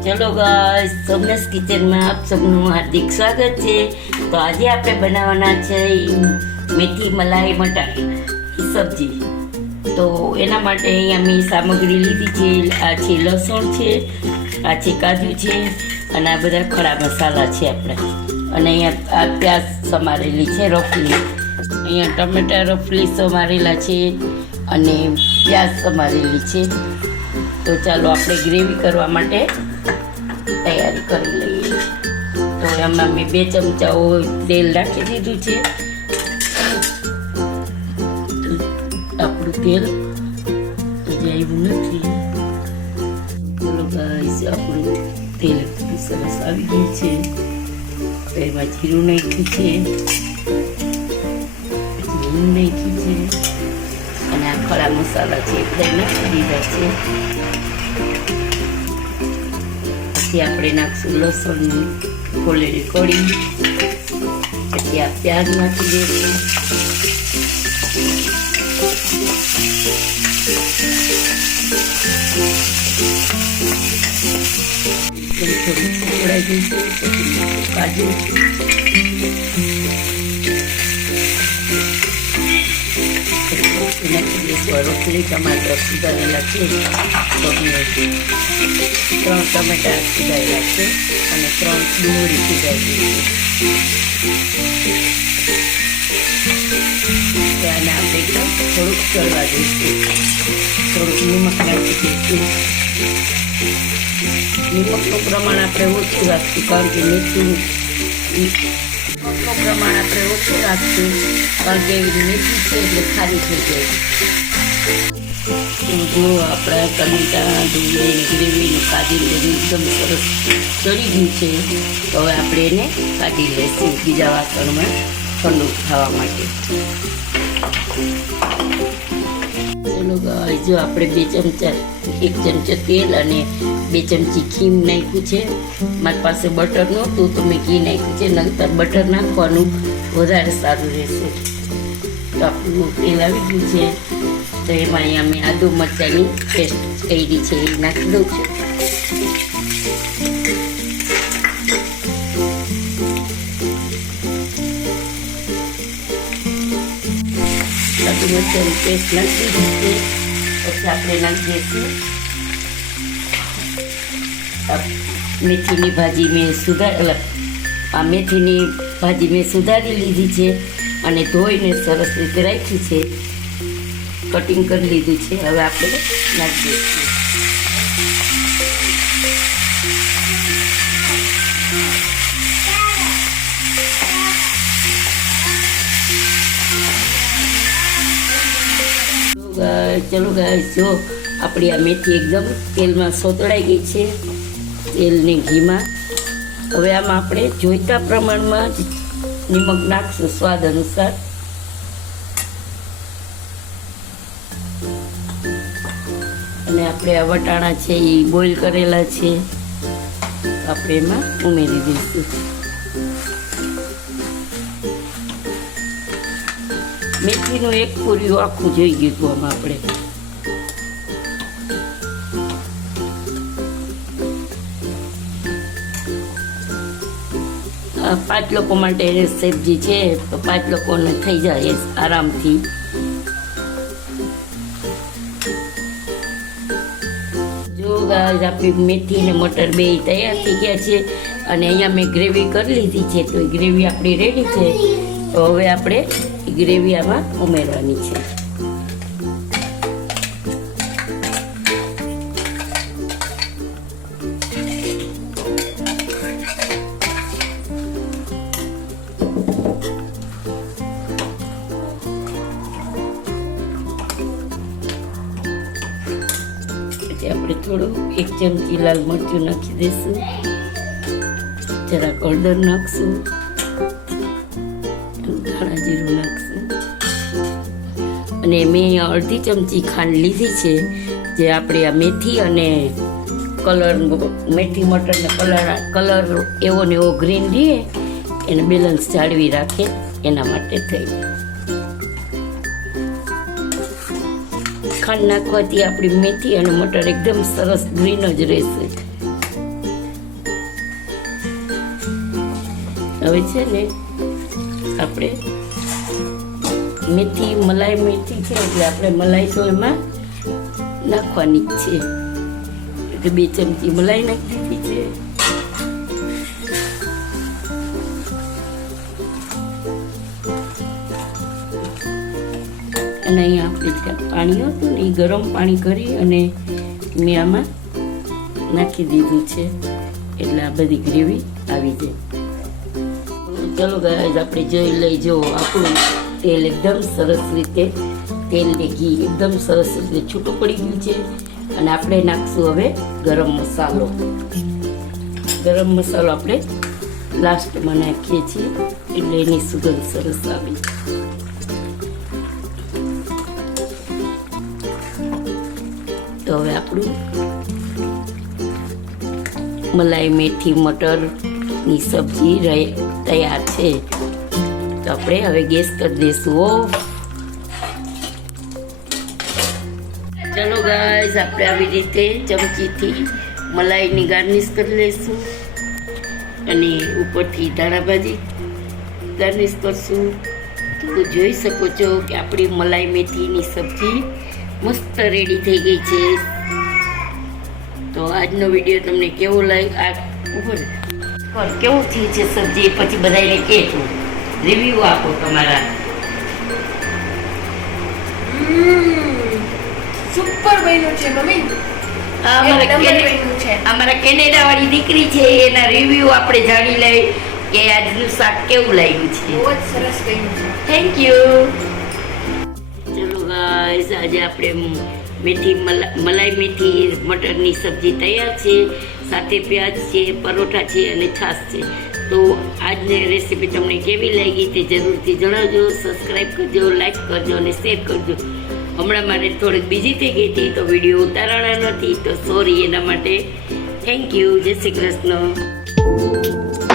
ચલો ગાઈસ, સોમનાથ કિચનમાં આપ સૌનું હાર્દિક સ્વાગત છે। તો આજે આપણે બનાવવાના છે મેથી મલાઈ મટર સબ્જી। તો એના માટે અહીંયા મેં સામગ્રી લીધી છે। આ છે લસણ છે, આ છે કાજુ છે અને આ બધા ખડા મસાલા છે આપણે। અને અહીંયા આ પ્યાજ સમારેલી છે રફલી, અહીંયા ટમેટા રફલી સમારેલા છે અને પ્યાજ સમારેલી છે। તો ચાલો આપણે ગ્રેવી કરવા માટે તૈયારી કરી લઈએ। તો એમાં મેં 2 ચમચાઓ તેલ નાખી દીધું છે। આપણું તેલ હજી આવ્યું નથી। ચલો ગાઈસ, આપણું તેલ એકદમ સરસ આવી ગયું છે। તો એમાં જીરું નાખ્યું છે, હિંગ નાખી છે અને આ ખડા મસાલા છે એ બધા નાખી દીધા છે। પછી આપણે નાખશું લસણ ફોલેલી કળી, પછી આ પ્યાજ નાખી દઈશું, થોડું ઉકળાઈ ગયું છે। પછી કાજુ, નાખી દઈશું રોટલી ટમાટર સુધારેલા છે, 3 ટમેટા સુધારેલા છે અને 3 ડુંગળી સુધારેલી છે। આને આપણે એકદમ થોડુંક ચડવા દઈશું, થોડુંક નિમક નાખી દઈશું। નિમકનું પ્રમાણ આપણે ઓછું રાખશું, કારણ કે મીઠું નિમકનું પ્રમાણ આપણે ઓછું રાખશું, કારણ કે મીઠું છે એટલે ખારી થઈ જાય। જો આપણા ટમેટા ડુંગળી ગ્રેવી કાઢી બધું એકદમ સરસ ચડી ગયું છે। તો હવે આપણે એને કાઢી લઈશું બીજા વાસણમાં ઠંડુ થવા માટે। ચલો ગાઈસ, જો આપણે 2 ચમચા 1 ચમચો તેલ અને 2 ચમચી ઘી નાખ્યું છે। મારી પાસે બટર નહોતું તો મેં ઘી નાખ્યું છે, નહીંતર બટર નાખવાનું વધારે સારું રહેશે। તો આપણું તેલ આવી ગયું છે। તો એમાં અહીંયા મેં આદુ મરચાંની પેસ્ટ કરી છે એ નાખી દઉં છું। આદુ મરચાંની પેસ્ટ નાખી દીધી છે। પછી આપણે નાખી દઈશું મેથીની ભાજી મેં આ મેથીની ભાજી મેં સુધારી લીધી છે અને ધોઈને સરસ રીતે રાખી છે, કટિંગ કરી લીધું છે। હવે આપણે નાખી દઈશું। ચલો ગાઈસ, જો આપણી આ મેથી એકદમ તેલમાં સોતળાઈ ગઈ છે, તેલને ઘીમાં। હવે આમાં આપણે જોઈતા પ્રમાણમાં જ નિમક નાખશું સ્વાદ અનુસાર। અને આપણે આ વટાણા છે એ બોઇલ કરેલા છે, આપણે એમાં ઉમેરી દઈશું। મેથીનું 1 પૂરીઓ આખું જોઈ ગયું હતું આમાં આપણે। આ 5 લોકો માટે સબ્જી છે, તો 5 લોકોને થઈ જાય આરામથી। જો ગાઈસ, આપણી મેથી અને મટર બે તૈયાર થઈ ગયા છે અને અહીંયા મેં ગ્રેવી કરી લીધી છે। તો એ ગ્રેવી આપણી રેડી છે। તો હવે આપણે એ ગ્રેવી આમાં ઉમેરવાની છે। આપણે થોડું 1 ચમચી લાલ મરચું નાખી દઈશું, જરાક હળદર નાખશું, ધાણા જીરું નાખશું અને મેં અડધી ચમચી ખાંડ લીધી છે, જે આપણે આ મેથી અને મેથી મટરને કલર એવો ને એવો ગ્રીન રહે એને બેલેન્સ જાળવી રાખે એના માટે થઈ। ખાંડ નાખવાથી આપણી મેથી અને મટર એકદમ સરસ ગ્રીન જ રહેશે। હવે છે ને આપણે મેથી મલાઈ મેથી છે એટલે આપણે મલાઈ તો એમાં નાખવાની જ છે એટલે 2 ચમચી મલાઈ નાખી દીધી છે. અને અહીંયા આપણે પાણી હતું ને એ ગરમ પાણી કરી અને મેં આમાં નાખી દીધું છે એટલે આ બધી ગ્રેવી આવી જાય. ચલો ગાઈઝ આપણે જોઈ લઈ જો આપણું તેલ એકદમ સરસ રીતે તેલ ને ઘી એકદમ સરસ રીતે છૂટું પડી ગયું છે અને આપણે નાખશું હવે ગરમ મસાલો. ગરમ મસાલો આપણે લાસ્ટમાં નાખીએ છીએ એટલે એની સુગંધ સરસ આવી. તો હવે આપણું મલાઈ મેથી મટરની સબ્જી તૈયાર છે. તો આપણે હવે ગેસ કરી દઈશું ઓફ. ચલો ગાઈઝ આપણે આવી રીતે ચમચીથી મલાઈની ગાર્નિશ કરી લઈશું અને ઉપરથી ધાણાભાજી ગાર્નિશ કરશું. તો જોઈ શકો છો કે આપણી મલાઈ મેથીની સબ્જી મસ્ત રેડી થઈ ગઈ છે. તો આજનો વિડીયો તમને કેવો લાગ્યો? આ ઉપર કેવું થયું છે સબ્જી પછી બધાને કહેતું રિવ્યુ આપો તમારા. સુપર બન્યું છે મમ્મી. અમારા કેનેડા વાળી દીકરી છે એના રિવ્યુ આપણે જાણી લઈ કે આજનું શાક કેવું લાગ્યું છે. બહુ જ સરસ બન્યું છે. Thank you. ચલો ગાઈસ આજે આપણે મેથી મલાઈ મેથી મટરની સબ્જી તૈયાર છે. સાથે પ્યાજ છે, પરોઠા છે અને છાશ છે. તો આજની રેસીપી તમને કેવી લાગી તે જરૂરથી જણાવજો. સબસ્ક્રાઈબ કરજો, લાઈક કરજો અને શેર કરજો. હમણાં મારે થોડીક બીજી થઈ ગઈ હતી તો વિડીયો ઉતારવાના નથી તો સોરી એના માટે. Thank you. જય શ્રી કૃષ્ણ.